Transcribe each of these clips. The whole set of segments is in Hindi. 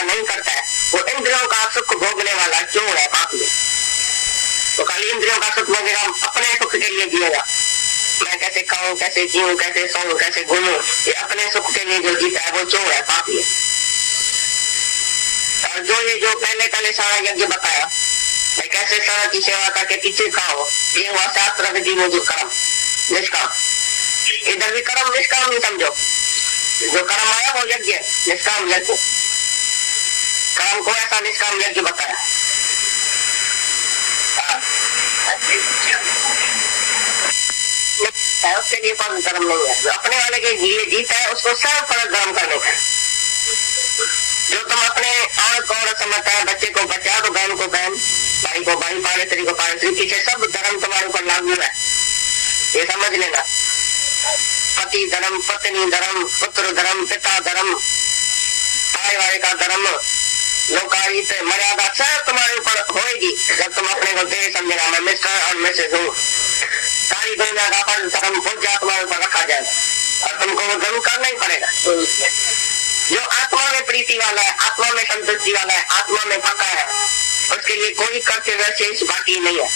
सेवा नहीं करता है वो इंद्रियों का सुख भोगने वाला चोर है, पापी है। तो खाली इंद्रियों का सुख भोगेगा, अपने सुख के लिए जिएगा। मैं कैसे खाऊं, कैसे जीऊं, कैसे सोऊं, कैसे घूमूं, ये अपने सुख के लिए जो जीता है वो चोर है, पापी है। और जो पहले सारा यज्ञ बताया कैसे सारा की सेवा करके पीछे खाओ, ये हुआ शास्त्र विधि में जो कर्म निष्काम। इधर भी कर्म निष्काम ही समझो, जो कर्म आया वो यज्ञ निष्काम यज्ञ। कर्म को ऐसा निष्काम यज्ञ बताया। उसके लिए फर्ज धर्म नहीं है, जो अपने वाले के लिए जीता है उसको सब फर्ज धर्म करने का। जो तुम अपने औरत को औरत समझता है, बच्चे को बच्चा, तो बहन को बहन, भाई को भाई, पाड़ेसरी को पाड़ेसरी, पीछे सब धर्म तुम्हारे ऊपर लागू है, ये समझ लेना। पति धर्म, पत्नी धर्म, पुत्र धर्म, पिता धर्म, पारिवारिक का धर्म, लोकाहित मर्यादा सब तुम्हारे ऊपर होएगी जब तुम अपने को देह समझेगा मैं मिस्टर और मिसेज हूँ। सारी दुनिया का फर्ज धर्म पूजा तुम्हारे ऊपर रखा जाएगा और तुमको वो जरूर करना ही पड़ेगा। जो आत्मा में प्रीति वाला है, आत्मा में संतुष्टि वाला है, आत्मा में पक्का है, उसके लिए कोई कर्तव्य शेष बाकी नहीं है,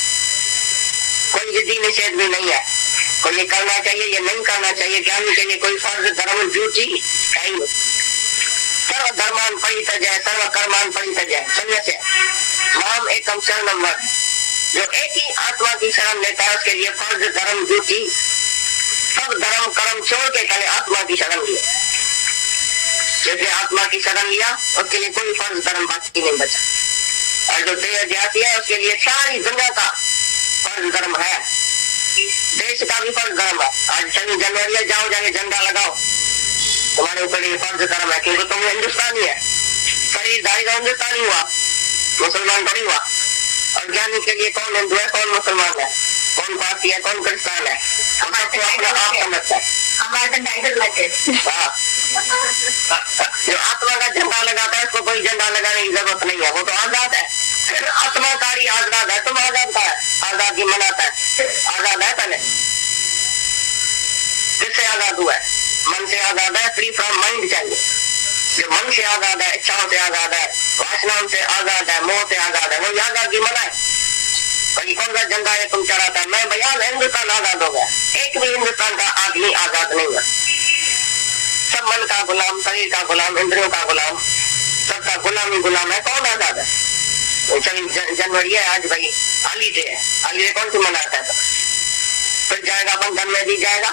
कोई विधि निषेध भी नहीं है, कोई ये करना चाहिए ये नहीं करना चाहिए, ज्ञानी के लिए कोई फर्ज धर्म ड्यूटी है ही। सर्व धर्मान परित्यज्य सर्व कर्मान परित्यज्य संन्यास्य माम एकम शरणम व्रज। जो एक ही आत्मा की शरण लेता है उसके लिए फर्ज धर्म ड्यूटी सब धर्म कर्म छोड़ के पहले आत्मा की शरण लिया। जैसे आत्मा की शरण लिया उसके लिए कोई फर्ज धर्म बाकी नहीं बचा। और जो देह जाती है उसके लिए सारी दुनिया का फर्ज धर्म है, देश का भी फर्ज धर्म है। आज 26 जनवरी है, जाओ जाके झंडा लगाओ, तुम्हारे ऊपर ये फर्ज धर्म है क्योंकि तुम हिंदुस्तानी है, शरीरधारी का हिंदुस्तानी हुआ, मुसलमान थोड़ी हुआ। और ज्ञानी के लिए कौन हिंदू है, कौन मुसलमान है, कौन पारसी है, कौन क्रिस्तान है, हमारे अपना आप समझता है। जो आत्मा का झंडा लगाता है उसको कोई झंडा लगाने की जरूरत नहीं है, वो तो आजाद है। आत्माकारी आजाद है, तुम आजाद का है, आजादी मनाता है, आजाद है पहले। किससे आजाद हुआ है? मन से आजाद है, फ्री फ्रॉम माइंड चाहिए। जो मन से आजाद है, इच्छाओं से आजाद है, वासनाओं से आजाद है, मोह से आजाद है, वो आजादी मनाए। कहीं कौन सा झंडा है तुम चढ़ाता है? मैं भैया हिंदुस्तान आजाद हो गया, एक भी हिंदुस्तान का आदमी आजाद नहीं है। सब मन का गुलाम, शरीर का गुलाम, इंद्रियों का गुलाम, सबका गुलामी गुलाम है। कौन आजाद है? 26 जनवरी है आज भाई, हॉलीडे है, हॉलीडे कौन सी मनाता है? फिर जाएगा बंधन में भी जाएगा,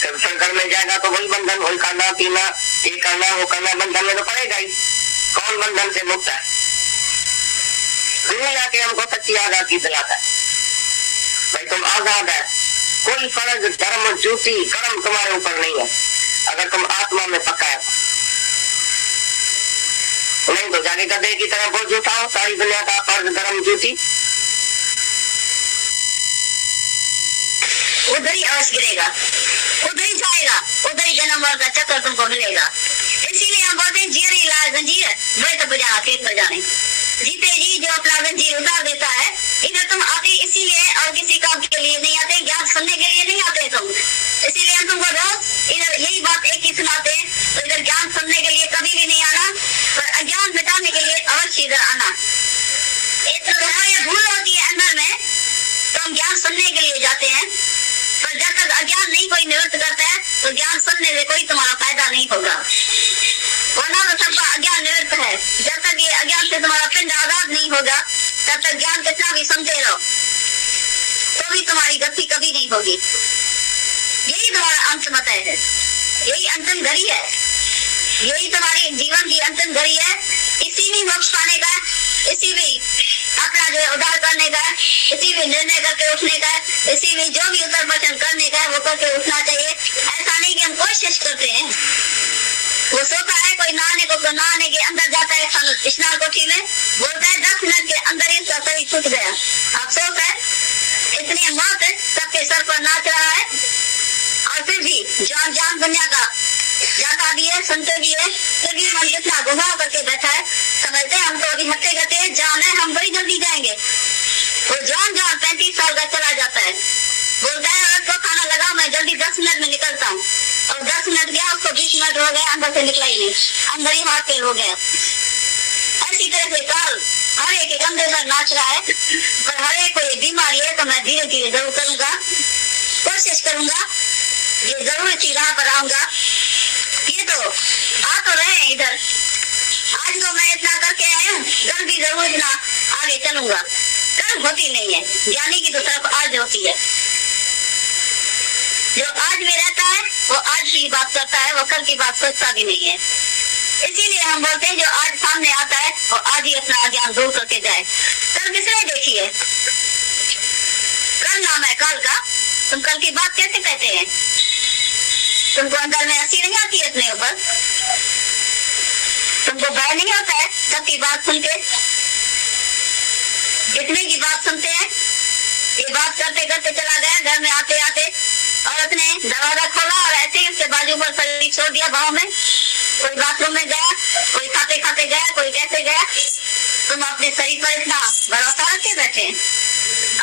फिर घर में जाएगा तो वही बंधन, वही खाना पीना, ये करना वो करना, बंधन में तो पड़ेगा ही। कौन बंधन से मुक्त है? दुनिया के हमको सच्ची आजादी दिलाता है। भाई तुम आजाद है, कोई फर्ज धर्म ड्यूटी कर्म तुम्हारे ऊपर नहीं है अगर तुम आत्मा में पक्का है। नहीं तो जाके गधे की तरह बोझ उठाओ सारी दुनिया का फर्ज धर्म ड्यूटी, उधर ही आस गिरेगा, उधर ही जाएगा, उधर ही जन्म मरण का चक्कर तुमको मिलेगा। इसीलिए हम बोलते हैं जीरे इलाज जंजीर वही तो बजाना खेत पर जाने। जीते जी जो अपना जंजीर उतार देता है, इधर तुम आते इसीलिए और किसी काम के लिए नहीं आते, ज्ञान सुनने के लिए नहीं आते तुम। इसीलिए हम तुमको रोज इधर यही बात एक ही सुनाते, तो इधर ज्ञान सुनने के लिए कभी भी नहीं आना, पर अज्ञान मिटाने के लिए अवश्य इधर आना। तुम्हारी भूल होती है अंदर में, तो हम ज्ञान सुनने के लिए जाते हैं, पर जब तक अज्ञान नहीं कोई निवृत्त करता है तो ज्ञान सुनने से कोई तुम्हारा फायदा नहीं होगा। वरना तो सबका अज्ञान निवृत्त है। जब तक ये अज्ञान से तुम्हारा पिंड आजाद नहीं होगा तब तक ज्ञान कितना भी सुनते रहो तो भी तुम्हारी गति कभी नहीं होगी। यही तुम्हारा अंत मत है, यही अंतिम घड़ी है, यही तुम्हारी जीवन की अंतिम घड़ी है। इसी में मोक्ष पाने का, इसी में अपना जो उद्धार करने का, इसी में निर्णय करके उठने का, इसी में जो भी उत्तर प्रश्न करने का वो करके उठना चाहिए। ऐसा नहीं कि हम कोशिश करते हैं, वो सोता है कोई नहाने के अंदर जाता है स्नान कोठी में, बोलता है 10 मिनट के अंदर ही उसका शरीर छूट गया। अफसोस है इतनी मौत सबके सर पर नाच रहा है और फिर भी जान दुनिया का जाता भी है, सुनते भी है, फिर भी मन कितना घुमाव करके बैठा है। समझते हैं हम तो अभी हट्टे घटे जान है, हम बड़ी जल्दी जाएंगे। वो जान 35 साल का चला जाता है, बोलता है औरत को खाना लगाओ मैं जल्दी 10 मिनट में निकलता हूँ, और 10 मिनट गया उसको 20 मिनट हो गए अंदर से निकला ही नहीं, अंदर ही हाथ फेल हो गया। कंधे पर नाच रहा है, पर हर एक को ये बीमारी है, तो मैं धीरे धीरे जरूर करूंगा, कोशिश करूंगा, ये जरूर इसी राह पर आऊंगा। ये तो आ तो रहे हैं इधर, आज तो मैं इतना करके आया हूँ, कल भी जरूर इतना आगे चलूंगा। कल होती नहीं है, ज्ञानी की तो तरफ आज होती है। जो आज में रहता है वो आज की बात करता है, वो कल की बात सोचता भी नहीं है। इसीलिए हम बोलते हैं जो आज सामने आता है वो आज ही अपना अज्ञान दूर करके जाए। कल किसने देखी है? कल नाम है काल का, तुम कल की बात कैसे कहते हैं? तुमको अंदर में हंसी नहीं आती है अपने ऊपर? तुमको भय नहीं आता है कल की बात सुन के? कितने की बात सुनते हैं, ये बात करते करते चला गया, घर में आते आते औरत ने दरवाजा खोला और ऐसे ही उसके बाजू पर शरीर छोड़ दिया भाव में। कोई बाथरूम में गया, कोई खाते खाते गया, कोई कैसे गया। तुम अपने शरीर पर इतना भरोसा रख के बैठे,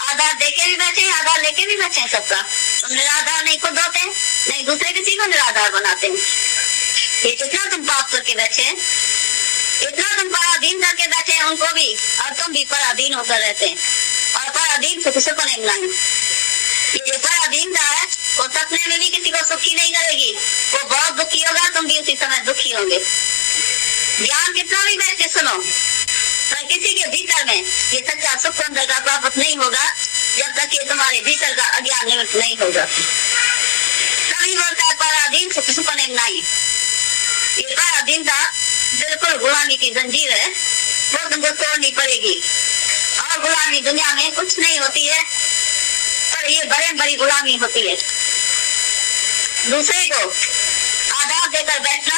आधार देके भी बैठे, आधार लेके भी बैठे सबका। तुम निराधार नहीं खुद होते, नहीं दूसरे किसी को निराधार बनाते। ये कितना तुम पाप करके बैठे, इतना तुम पराधीन करके बैठे हैं उनको भी, और तुम भी पराधीन होकर रहते हैं। और पराधीन सुख से बनेगा नहीं। ये पराधीनता है वो सपने में भी किसी को सुखी नहीं करेगी, वो बहुत दुखी होगा, तुम भी उसी समय दुखी होंगे। ज्ञान कितना भी बैठ के सुनो, पर किसी के भीतर में ये सच्चा सुख अंदर का प्राप्त नहीं होगा जब तक ये तुम्हारे भीतर का अज्ञान निवृत्त नहीं होगा। तभी बोलता है पराधीन सुख सुपने नहीं। ये पराधीनता बिल्कुल गुलामी की जंजीर है, वो तुमको तोड़नी पड़ेगी। और गुलामी दुनिया में कुछ नहीं होती है, पर ये बड़े बड़ी गुलामी होती है। दूसरे को आधार देकर बैठना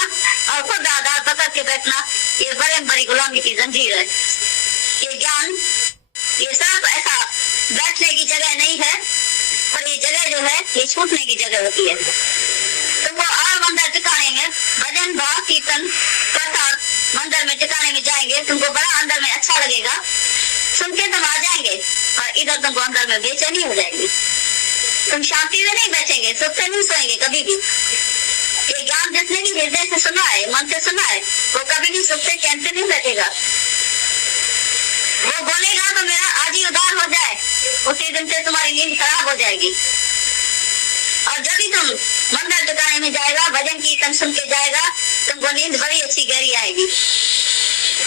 और खुद आधार पकड़ के बैठना, ये बड़े बड़ी गुलामी की जंजीर है। ये ज्ञान, ये सब ऐसा बैठने की जगह नहीं है, पर ये जगह जो है ये छूटने की जगह होती है। तुमको और मंदिर टिकाने में, भजन भाव कीर्तन प्रसाद मंदिर में टिकाने में जाएंगे, तुमको बड़ा अंदर में अच्छा लगेगा, सुन के तुम आ जाएंगे, और इधर तुमको अंदर में बेचैनी हो जाएगी। तुम शांति से नहीं बैठेंगे, सुख से नहीं सोएंगे कभी भी। ये ज्ञान जिसने भी हृदय से सुना है, मन से सुना है, वो कभी भी सुख से चैन से नहीं बैठेगा। वो बोलेगा तो मेरा आज ही उधार हो जाए, उसी दिन से तुम्हारी नींद खराब हो जाएगी। और जब भी तुम मंदिर टिकाने में जाएगा, भजन कीर्तन सुन के जाएगा, तुमको नींद बड़ी अच्छी गहरी आएगी।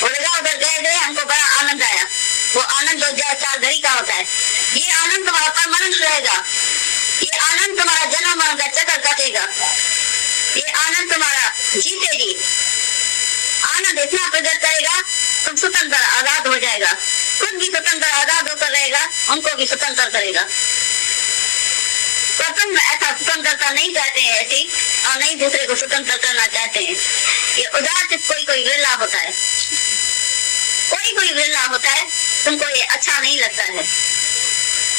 बोलेगा उधर गए गए हमको बड़ा आनंद आया। वो आनंद 2-4 घड़ी का होता है। ये आनंद तुम्हारा परमानेंट रहेगा। ये आनंद तुम्हारा जन्म मरण का चक्कर काटेगा। ये आनंद तुम्हारा जीते जी आनंद इतना प्रकट करेगा, तुम स्वतंत्र आजाद हो जाएगा। खुद भी स्वतंत्र आजाद होकर रहेगा, उनको भी स्वतंत्र करेगा। तो तुम ऐसा स्वतंत्रता नहीं चाहते हैं ऐसी, और नहीं दूसरे को स्वतंत्र करना चाहते हैं। ये उदार से कोई कोई विरला होता है, कोई कोई विरला होता है, तुमको ये अच्छा नहीं लगता है।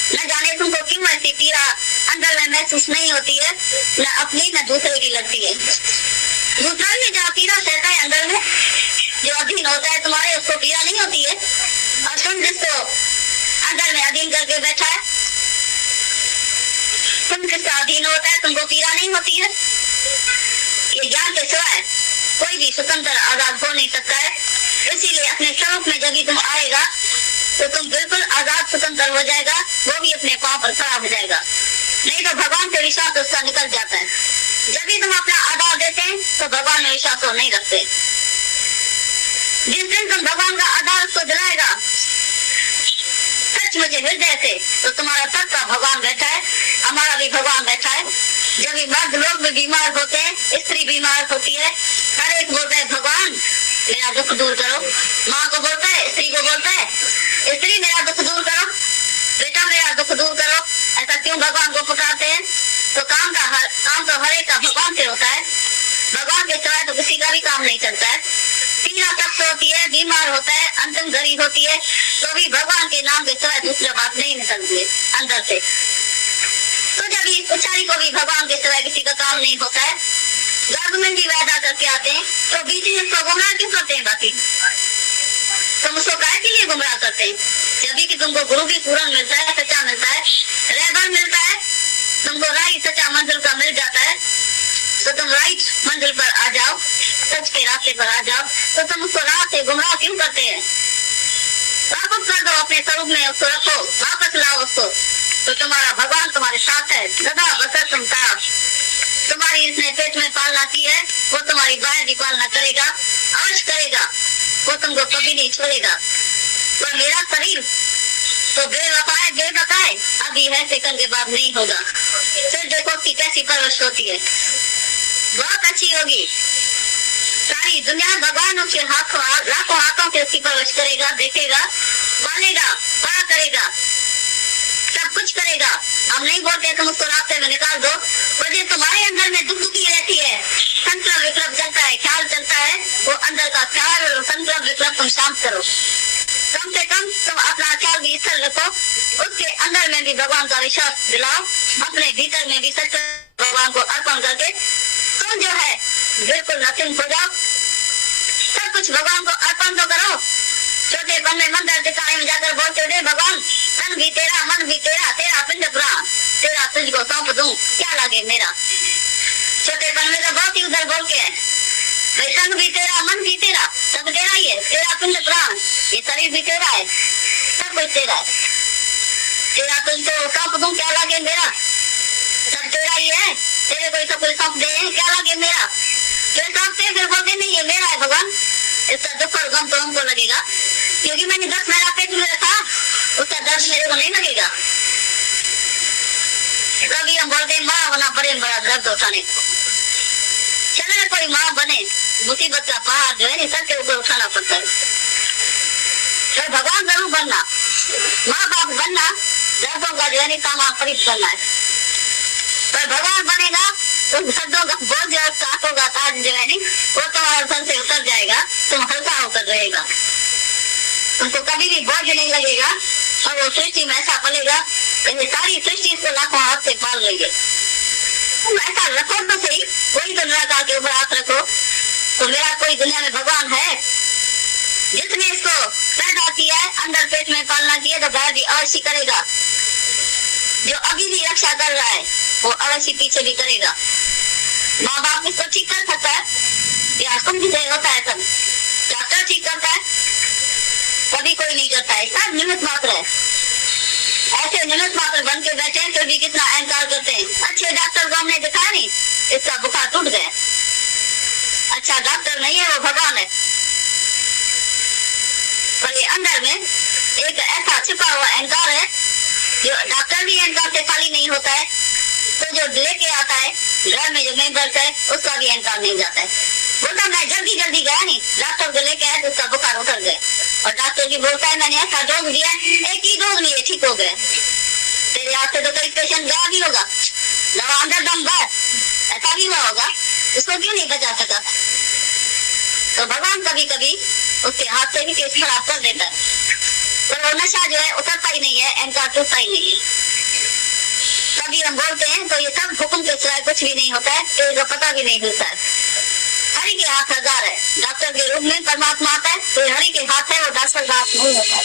न जाने तुमको क्यों ऐसी पीड़ा अंदर में महसूस नहीं होती है, न अपनी न दूसरे की लगती है। दूसरा भी जहाँ पीड़ा सहता है अंदर में, जो अधीन होता है तुम्हारे, उसको पीड़ा नहीं होती है। और तुम जिसको अंदर में अधीन करके बैठा है, तुम जिसका अधीन होता है, तुमको पीड़ा नहीं होती है। ये ज्ञान के सिवाय कोई भी स्वतंत्र आजाद हो नहीं सकता है। इसीलिए अपने स्वरूप में जब भी तुम आएगा तो तुम बिल्कुल आजाद स्वतंत्र हो जाएगा, वो भी अपने पांव पर खड़ा हो जाएगा। नहीं तो भगवान से विश्वास उसका निकल जाता है। जब भी तुम अपना आधार देते हैं तो भगवान में विश्वास हो नहीं रखते। जिस दिन तुम भगवान का आधार उसको दिलाएगा सच मुझे हृदय से, तो तुम्हारा तक का भगवान बैठा है, हमारा भी भगवान बैठा है। जब भी मर्द लोग भी बीमार होते हैं, स्त्री बीमार होती है, हर एक बोलता है भगवान मेरा दुख दूर करो। माँ को बोलता है, स्त्री को बोलता है, स्त्री मेरा दुख दूर करो, बेटा मेरा दुख दूर करो। ऐसा क्यों भगवान को पुकारते हैं? तो काम तो हर एक का भगवान से होता है। भगवान के सिवाय तो किसी का भी काम नहीं चलता है। पीड़ा तख्त होती है, बीमार होता है, अंतिम घड़ी होती है, तो भी भगवान के नाम के सिवाय दूसरी बात नहीं निकलती है अंदर से। तो जब इस पुजारी को भी भगवान के सिवाय किसी का काम नहीं होता है, गर्भ में भी वादा करके आते हैं, तो बीच में उसको गुमराह क्यों करते हैं? बाकी तुम उसको काय के लिए गुमराह करते हैं? जब भी कि तुमको गुरु भी पूर्ण मिलता है, सच्चा मिलता है, रहबर मिलता है, तुमको राइट सच्चा मंजिल का मिल जाता है, तो तुम राइट मंजिल पर आ जाओ, सच के रास्ते पर आ जाओ। तो तुम उसको राह से गुमराह क्यों करते हैं? वापस कर दो अपने स्वरूप में, उसको रखो, वापस लाओ उसको, तो तुम्हारा भगवान तुम्हारे साथ है। सदा बसर तुम का तुम्हारी इसने पेट में पालना की है, वो तुम्हारी बाहर की पालना करेगा, अवश्य करेगा, वो तुमको कभी नहीं छोड़ेगा। पर मेरा शरीर तो बेवफा है, बेवफा है, अभी है, सेकंड के बाद नहीं होगा। फिर देखो कि कैसी परवरिश होती है, बहुत अच्छी होगी। सारी दुनिया भगवान उसके हाथों लाखों हाथों से उसकी परवरिश करेगा, देखेगा, पालेगा, बड़ा करेगा, सब कुछ करेगा। हम नहीं बोलते तुम उसको रास्ते में निकाल दो, वजह तुम्हारे अंदर में दुख दुखी रहती है, संकल्प विकल्प चलता है, ख्याल चलता है, वो अंदर का ख्याल और संकल्प विकल्प तुम शांत करो। कम से कम तुम अपना ख्याल भी स्थिर रखो, उसके अंदर में भी भगवान का विश्वास दिलाओ, अपने भीतर में भी सच भगवान को अर्पण करके तुम जो है बिल्कुल नथिंग हो जाओ। सब कुछ भगवान को अर्पण तो करो। छोटेपन में मंदिर टिकाने में जाकर बोलते थे, भगवान तन भी तेरा, मन भी तेरा, तेरा पिंड प्राण तेरा, तुझको सौंप दूं, क्या लागे मेरा। छोटेपन में तो बहुत ही उधर बोल के है, भाई तन भी तेरा, मन भी तेरा, सब तेरा ही है, तेरा पिंड प्राण, ये शरीर भी तेरा है, सब कुछ तेरा है, तेरा तुझको सौंप दूं, क्या लागे मेरा। सब तेरा ही है, तेरे को सब कुछ सौंप दे, क्या लागे मेरा। फिर सौंपते फिर बोलते नहीं ये मेरा है भगवान, इसका दुख और गम तो हमको लगेगा, क्योंकि मैंने 10 महीना पेट में रखा, उसका दर्द मेरे को नहीं लगेगा। कभी हम बोलते माँ बना पड़े बड़ा दर्द उठाने को, चले कोई माँ बने, मुसीबत का पहाड़ जो है सर के ऊपर उठाना पड़ता है। तो भगवान जरूर बनना, माँ बाप बनना, दर्दों का जो है सामान खरीद करना है। पर भगवान बनेगा तो दर्दों का बोझ जो कांटों का ताज जो है वो तुम्हारे सर से उतर जाएगा, तुम हल्का होकर रहेगा, तुमको कभी भी बोझ नहीं लगेगा। और वो सृष्टि में ऐसा पलेगा, सारी सृष्टि इसको लाखों हाथ से पाल लेंगे। तुम ऐसा रखो तो सही, कोई तो निराकार के ऊपर हाथ रखो, तो मेरा कोई दुनिया में भगवान है जिसने इसको पैदा किया है, अंदर पेट में पालना किया, तो बाहर भी अवश्य करेगा। जो अभी भी रक्षा कर रहा है वो अवश्य पीछे भी करेगा। माँ बाप इसको ठीक कर सकता है या तुम भी होता है, सब डॉक्टर ठीक करता है, कभी कोई नहीं करता है, सब निमित्त मात्र है। ऐसे निमित्त मात्र बन के बैठे हैं, फिर भी कितना अहंकार करते हैं। अच्छे डॉक्टर को हमने दिखाया नहीं, इसका बुखार टूट गया, अच्छा डॉक्टर नहीं है, वो भगवान है। पर ये अंदर में एक ऐसा छिपा हुआ अहंकार है, जो डॉक्टर भी अहंकार से खाली नहीं होता है, तो जो लेके आता है घर में जो मेंबर है उसका भी अहंकार नहीं जाता है। बोलता मैं जल्दी जल्दी गया नहीं, डॉक्टर को लेके आया तो उसका बुखार उतर गया, और डॉक्टर जी बोलता है मैंने ऐसा डोज दिया, एक ही डोज में ये ठीक हो गए। तेरे हाथ से तो कई पेशेंट गया भी होगा, दवा अंदर दम बाहर, ऐसा भी हुआ होगा, उसको क्यों नहीं बचा सका। तो भगवान कभी कभी उसके हाथ से भी केस खराब कर देता है, पर वो नशा जो है उतरता ही नहीं है, अहंकार टूटता ही नहीं है। कभी हम बोलते हैं तो ये सब हुक्म के सिवाय कुछ भी नहीं होता है, तो पता भी नहीं होता है। हरि के हाथ हजार है, डॉक्टर के रूप में परमात्मा आता है, तो हरि के हाथ है, वो डॉक्टर का हाथ नहीं होता है।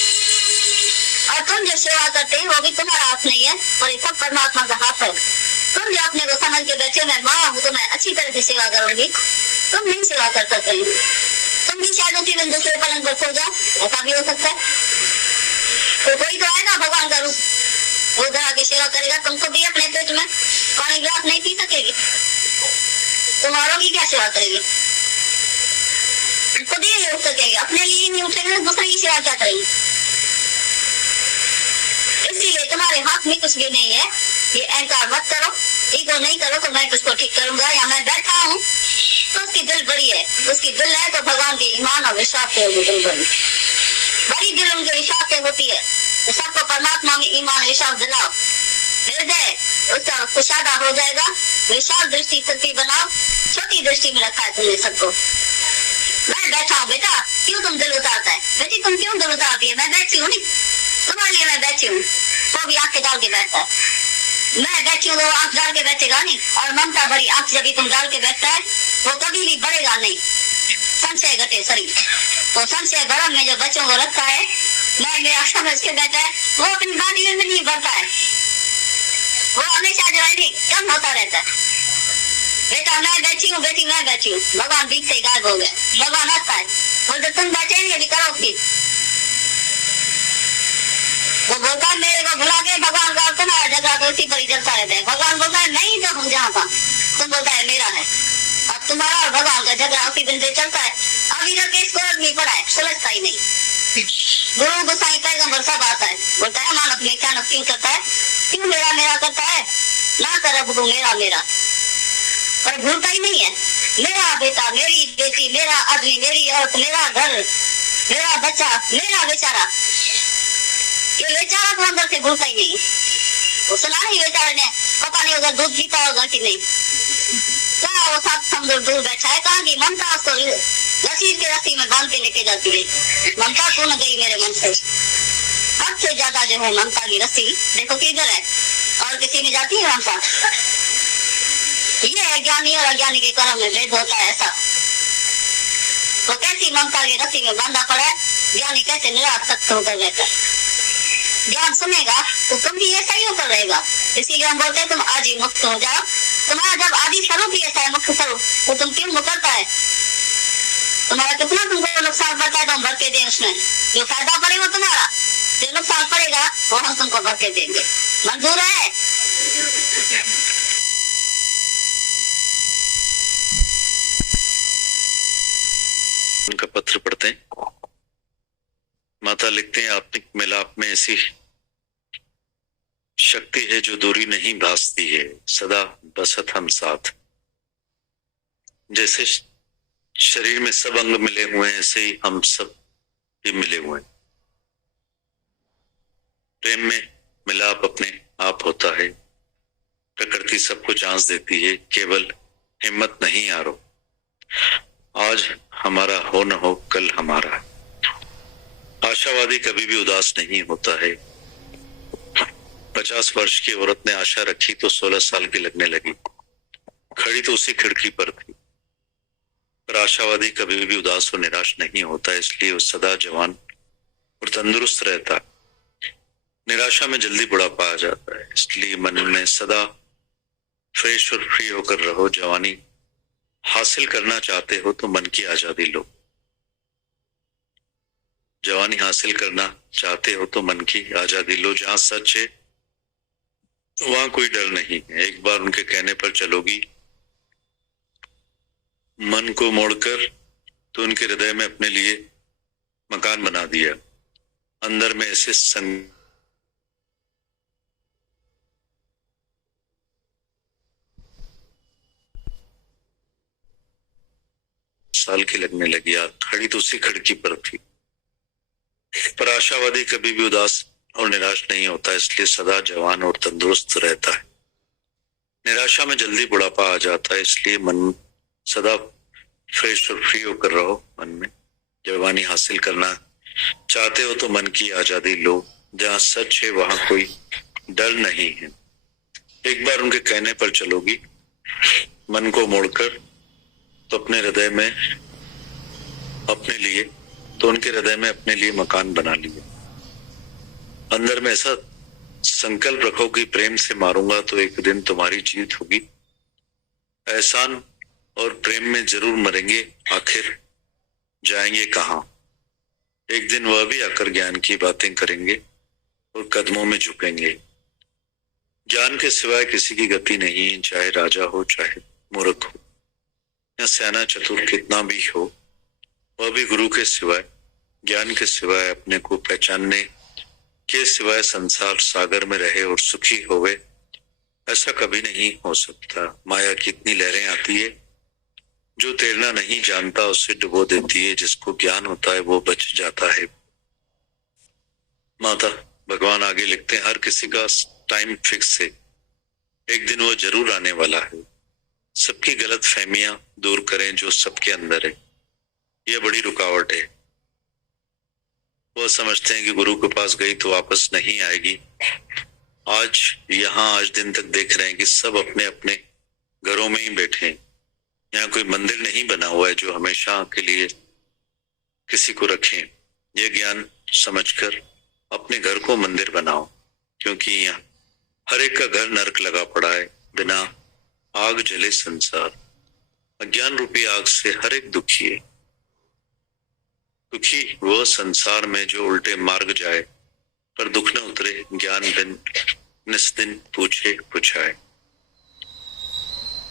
और तुम जो सेवा करते हैं वो भी तुम्हारा हाथ नहीं है, और ये सब परमात्मा का हाथ है। तुम जो अपने को समझ के बैठे मैं माँ हूँ तो मैं अच्छी तरह से सेवा करूंगी, तुम नहीं सेवा कर सकते, तुम भी शायद उसी दिन दूसरे पलंग पर सो जाओ, ऐसा भी हो सकता है। तो कोई तो आएगा भगवान का रूप, वो घर आके सेवा करेगा, तुमको भी अपने पेट में पानी गिलास नहीं पी सकेगी, तुम औरों की क्या सेवा करेगी, खुद ही नहीं उठ सकेगी, अपने लिए नहीं उठेंगे, दूसरे की सेवा क्या करेंगे। इसीलिए तुम्हारे हाथ में कुछ भी नहीं है, ये अहंकार मत करो, ईगो नहीं करो तो मैं किसको ठीक करूंगा, या मैं बैठा हूँ तो उसकी दिल बड़ी है, उसकी दिल है तो भगवान की ईमान और विश्वास से होगी दिल बड़ी, बड़ी दिल उनके विश्वास से होती है। तो सबको परमात्मा में ईमान विश्वास दिलाओ, हृदय उसका कुशादा हो जाएगा, विशाल दृष्टि सत्य बनाओ, छोटी दृष्टि में रखा है तुमने सबको। मैं बैठा हूँ बेटा, क्यों तुम दिल उतारता है, बेटी तुम क्यों दिल उतारती है, मैं बैठी हूँ नहीं, तुम्हारे लिए मैं बैठी हूँ, वो भी आंखें डाल के बैठता है, मैं बैठी हूँ तो वो आंख डाल के बैठेगा नहीं, और ममता भरी आंख जब भी तुम डाल के बैठता है वो कभी भी बढ़ेगा नहीं, संशय घटे शरीर। तो संशय भरम में जो बच्चों को रखता है, मैं मेरा समझ के बैठा है, वो अपनी बानी में नहीं बढ़ता है, वो हमेशा जो है कम होता रहता है। बेटा मैं बैठी हूँ, बेटी मैं बैठी हूँ, भगवान बीच से गायब हो गए, भगवान हंसता है, बोलते तुम बैठे नहीं अभी करो की, उसी पर ही चलता रहता है। भगवान बोलता है नहीं तो हम जहाँ का, तुम बोलता है मेरा है। अब तुम्हारा और भगवान का झगड़ा उसी दिन से चलता है। अभी तक इसको आदमी पड़ा है, समझता ही नहीं। गुरु गोसाई पैगंबर सब आता है, बोलता है मानव में क्या क्यों करता है, क्यों मेरा मेरा करता है, ना कर गुरु मेरा मेरा, पर भूलता ही नहीं है। मेरा बेटा, मेरी बेटी, मेरा आदमी, मेरी औरत, मेरा घर, मेरा बच्चा, मेरा बेचारा, ये बेचारा तो अंदर से भूलता ही नहीं। वो सुना नहीं बेचारे ने, पता नहीं उधर दूध पीता होगा कि नहीं, क्या वो साथ समझो दूर बैठा है, कहाँ की ममता उसको रस्सी के रस्सी में बांध के लेके जाती है। ममता तो न गई मेरे मन से, हद से ज्यादा जो है ममता की रस्सी देखो किधर है, और किसी में जाती है ममता। ये है ज्ञानी और अज्ञानी के कर्म में भेद होता है ऐसा। तो कैसी ममता की रस्सी में बांधा पड़ा है, ज्ञानी कैसे निराश तक होकर रहता है। ज्ञान सुनेगा तो तुम भी ऐसा ही होकर रहेगा। इसीलिए हम बोलते हैं तुम आज ही मुक्त हो जाओ। तुम्हारा जब आदि स्वरूप ही ऐसा है मुक्त स्वरूप, तो तुम क्यों मुकरता है? तुम्हारा कितना तुमको नुकसान पड़ता है तो हम भर के दें उसमें, जो फायदा पड़ेगा तुम्हारा, जो नुकसान पड़ेगा वो हम तुमको भर के देंगे। मंजूर है? उनका पत्र पढ़ते हैं। माता लिखते हैं, आत्मिक मिलाप में ऐसी शक्ति है जो दूरी नहीं भासती है, सदा बसत हम साथ। जैसे शरीर में सब अंग मिले हुए हैं, ऐसे ही हम सब भी मिले हुए हैं। प्रेम में मिलाप अपने आप होता है। प्रकृति सबको चांस देती है, केवल हिम्मत नहीं हारो। आज हमारा हो न हो कल हमारा। आशावादी कभी भी उदास नहीं होता है। 50 वर्ष की औरत ने आशा रखी तो 16 साल की लगने लगी। खड़ी तो उसी खिड़की पर थी। पर आशावादी कभी भी उदास और निराश नहीं होता, इसलिए वो सदा जवान और तंदुरुस्त रहता है। निराशा में जल्दी बुढ़ापा आ जाता है, इसलिए मन में सदा फ्रेश और फ्री होकर रहो। जवानी हासिल करना चाहते हो तो मन की आजादी लो। जवानी हासिल करना चाहते हो तो मन की आजादी लो। जहां सच है वहां कोई डर नहीं है। एक बार उनके कहने पर चलोगी, मन को मोड़कर, तो उनके हृदय में अपने लिए मकान बना दिया। अंदर में ऐसे साल की लगने लगी। खड़ी तो उसी खिड़की पर थी। पर आशावादी कभी भी उदास और निराश नहीं होता, इसलिए सदा जवान और तंदुरुस्त रहता है। निराशा में जल्दी बुढ़ापा आ जाता है, इसलिए मन सदा फ्रेश और फ्री होकर रहो। मन में जवानी हासिल करना चाहते हो तो मन की आजादी लो। जहां सच है वहां कोई डर नहीं है। एक बार उनके कहने पर चलोगी, मन को मोड़कर, तो अपने हृदय में अपने लिए, तो उनके हृदय में अपने लिए मकान बना लिया। अंदर में ऐसा संकल्प रखो कि प्रेम से मारूंगा तो एक दिन तुम्हारी जीत होगी। एहसान और प्रेम में जरूर मरेंगे, आखिर जाएंगे कहां। एक दिन वह भी आकर ज्ञान की बातें करेंगे और कदमों में झुकेंगे। ज्ञान के सिवाय किसी की गति नहीं, चाहे राजा हो चाहे मूर्ख हो या सैना चतुर कितना भी हो। वह भी गुरु के सिवाय, ज्ञान के सिवाय, अपने को पहचानने के सिवाय संसार सागर में रहे और सुखी होवे, ऐसा कभी नहीं हो सकता। माया की इतनी लहरें आती है, जो तैरना नहीं जानता उसे डुबो देती है। जिसको ज्ञान होता है वो बच जाता है। माता भगवान आगे लिखते हैं, हर किसी का टाइम फिक्स है, एक दिन वो जरूर आने वाला है। सबकी गलत फहमियां दूर करें जो सबके अंदर है। यह बड़ी रुकावट है। वह समझते हैं कि गुरु के पास गई तो वापस नहीं आएगी। आज आज दिन तक देख रहे हैं कि सब अपने अपने घरों में ही बैठे हैं। यहाँ कोई मंदिर नहीं बना हुआ है जो हमेशा के लिए किसी को रखें। यह ज्ञान समझकर अपने घर को मंदिर बनाओ, क्योंकि यहाँ हर एक का घर नरक लगा पड़ा है। बिना आग जले संसार। अज्ञान रूपी आग से हर एक दुखी है। दुखी वह संसार में जो उल्टे मार्ग जाए पर दुख न उतरे। ज्ञान बिन निस्दिन पूछे पुछाए।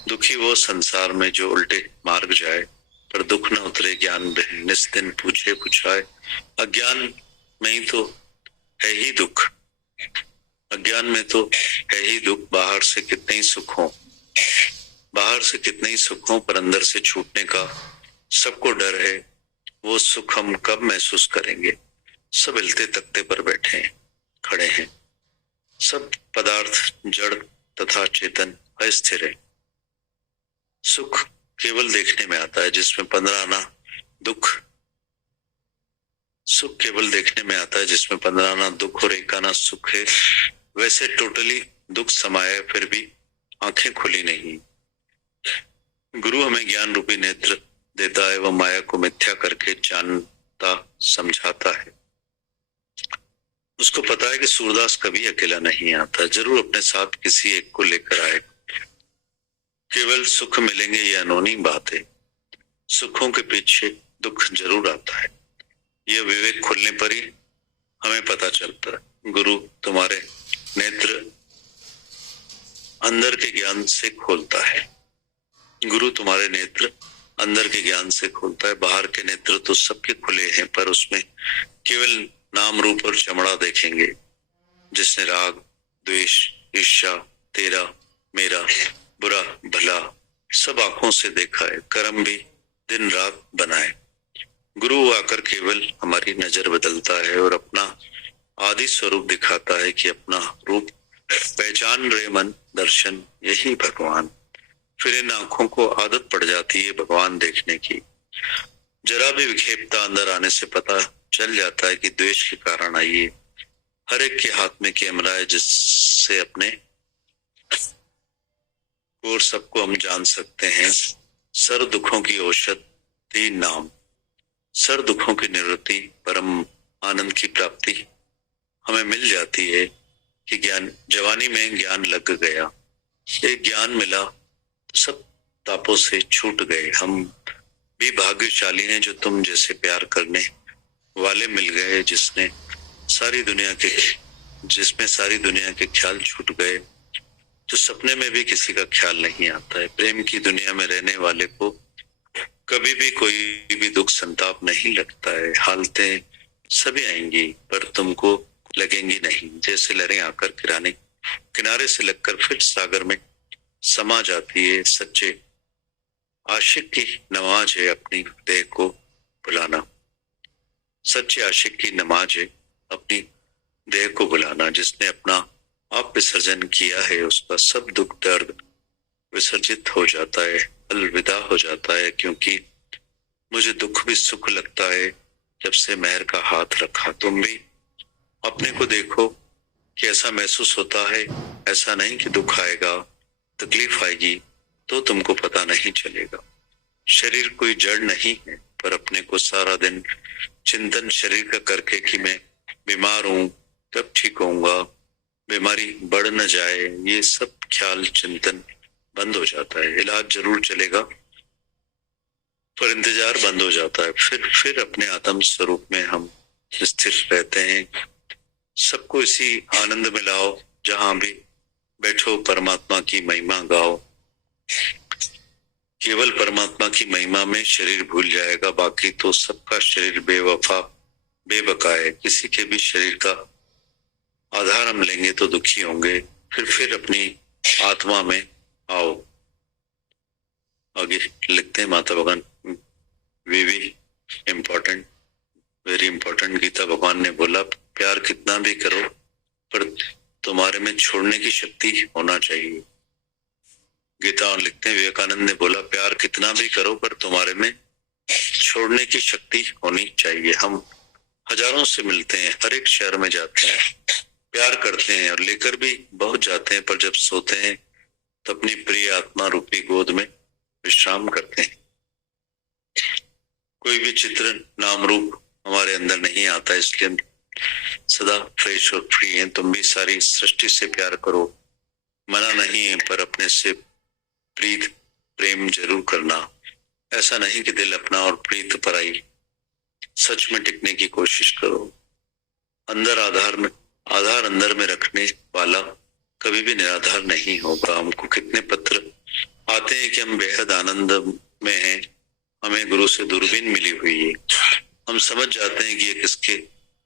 दुखी वो संसार में जो उल्टे मार्ग जाए, पर दुख न उतरे ज्ञान में निस्दिन पूछे पुछाए। अज्ञान में ही तो है ही दुख, अज्ञान में तो है ही दुख। बाहर से कितने ही सुख हो, बाहर से कितने ही सुख हो, पर अंदर से छूटने का सबको डर है। वो सुख हम कब महसूस करेंगे? सब हिलते तख्ते पर बैठे हैं, खड़े हैं। सब पदार्थ जड़ तथा चेतन अस्थिर है। सुख केवल देखने में आता है जिसमें 15 आना दुख, सुख केवल देखने में आता है जिसमें 15 आना दुख और 1 आना सुख है। वैसे टोटली दुख समाया फिर भी आंखें खुली नहीं। गुरु हमें ज्ञान रूपी नेत्र देता है, वह माया को मिथ्या करके जानता समझाता है। उसको पता है कि सूरदास कभी अकेला नहीं आता, जरूर अपने साथ किसी एक को लेकर आए। केवल सुख मिलेंगे ये अनहोनी बात है, सुखों के पीछे दुख जरूर आता है। यह विवेक खुलने पर ही हमें पता चलता है। गुरु तुम्हारे नेत्र अंदर के ज्ञान से खोलता है, गुरु तुम्हारे नेत्र अंदर के ज्ञान से खोलता है। बाहर के नेत्र तो सबके खुले हैं, पर उसमें केवल नाम रूप और चमड़ा देखेंगे। जिसने राग द्वेष ईर्ष्या तेरा मेरा बुरा भला सब आंखों से देखा है, कर्म भी दिन रात बनाए। गुरु आकर केवल हमारी नजर बदलता है और अपना आदि स्वरूप दिखाता है कि अपना रूप पहचान रहे मन दर्शन यही भगवान। फिर इन आंखों को आदत पड़ जाती है भगवान देखने की। जरा भी विक्षेपता अंदर आने से पता चल जाता है कि द्वेष के कारण आई है। हर एक के हाथ में कैमरा है जिससे अपने और सबको हम जान सकते हैं। सर दुखों की औषधि नाम, सर दुखों की निवृत्ति परम आनंद की प्राप्ति हमें मिल जाती है कि ज्ञान जवानी में ज्ञान लग गया। एक ज्ञान मिला तो सब तापों से छूट गए। हम भी भाग्यशाली हैं जो तुम जैसे प्यार करने वाले मिल गए, जिसमें सारी दुनिया के ख्याल छूट गए। तो सपने में भी किसी का ख्याल नहीं आता है। प्रेम की दुनिया में रहने वाले को कभी भी कोई भी दुख संताप नहीं लगता है। हालतें सभी आएंगी पर तुमको लगेंगी नहीं। जैसे लहरें आकर किनारे से लगकर फिर सागर में समा जाती है। सच्चे आशिक की नमाज है अपनी देह को बुलाना, सच्चे आशिक की नमाज है अपनी देह को बुलाना। जिसने अपना आप विसर्जन किया है उसका सब दुख दर्द विसर्जित हो जाता है, अलविदा हो जाता है। क्योंकि मुझे दुख भी सुख लगता है जब से मेहर का हाथ रखा। तुम भी अपने को देखो कि ऐसा महसूस होता है। ऐसा नहीं कि दुख आएगा तकलीफ आएगी तो तुमको पता नहीं चलेगा। शरीर कोई जड़ नहीं है, पर अपने को सारा दिन चिंतन शरीर का करके कि मैं बीमार हूं कब ठीक होऊंगा, बीमारी बढ़ न जाए, ये सब ख्याल चिंतन बंद हो जाता है। इलाज जरूर चलेगा पर इंतजार बंद हो जाता है। फिर अपने आत्म स्वरूप में हम स्थिर रहते हैं। सबको इसी आनंद में लाओ, जहां भी बैठो परमात्मा की महिमा गाओ। केवल परमात्मा की महिमा में शरीर भूल जाएगा, बाकी तो सबका शरीर बेवफा बेबका है। किसी के भी शरीर का आधार हम लेंगे तो दुखी होंगे। फिर अपनी आत्मा में आओ। आगे लिखते हैं माता भगवान, इम्पोर्टेंट, वेरी इंपॉर्टेंट। गीता भगवान ने बोला प्यार कितना भी करो पर तुम्हारे में छोड़ने की शक्ति होना चाहिए। गीता और लिखते हैं विवेकानंद ने बोला प्यार कितना भी करो पर तुम्हारे में छोड़ने की शक्ति होनी चाहिए। हम हजारों से मिलते हैं, हर एक शहर में जाते हैं, प्यार करते हैं और लेकर भी बहुत जाते हैं, पर जब सोते हैं तो अपनी प्रिय आत्मा रूपी गोद में विश्राम करते हैं। कोई भी चित्र नाम रूप हमारे अंदर नहीं आता, इसलिए हम सदा फ्रेश और फ्री हैं। तुम भी सारी सृष्टि से प्यार करो, मना नहीं है, पर अपने से प्रीत प्रेम जरूर करना। ऐसा नहीं कि दिल अपना और प्रीत पराई, सच में टिकने की कोशिश करो। आधार अंदर में रखने वाला कभी भी निराधार नहीं होगा। हमको कितने पत्र आते हैं कि हम बेहद आनंद में हैं, हमें गुरु से दूरबीन मिली हुई है, हम समझ जाते हैं कि ये किसके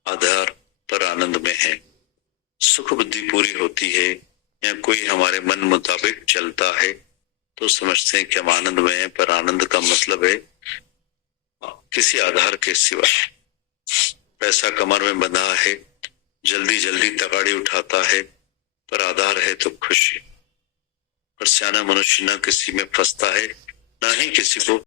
आधार पर आनंद में है। सुख बुद्धि पूरी होती है या कोई हमारे मन मुताबिक चलता है तो समझते हैं कि हम आनंद में हैं, पर आनंद का मतलब है किसी आधार के सिवा। पैसा कमर में बंधा है, जल्दी जल्दी तगाड़ी उठाता है, पर आधार है तो खुशी। पर सियाना मनुष्य न किसी में फंसता है, न ही किसी को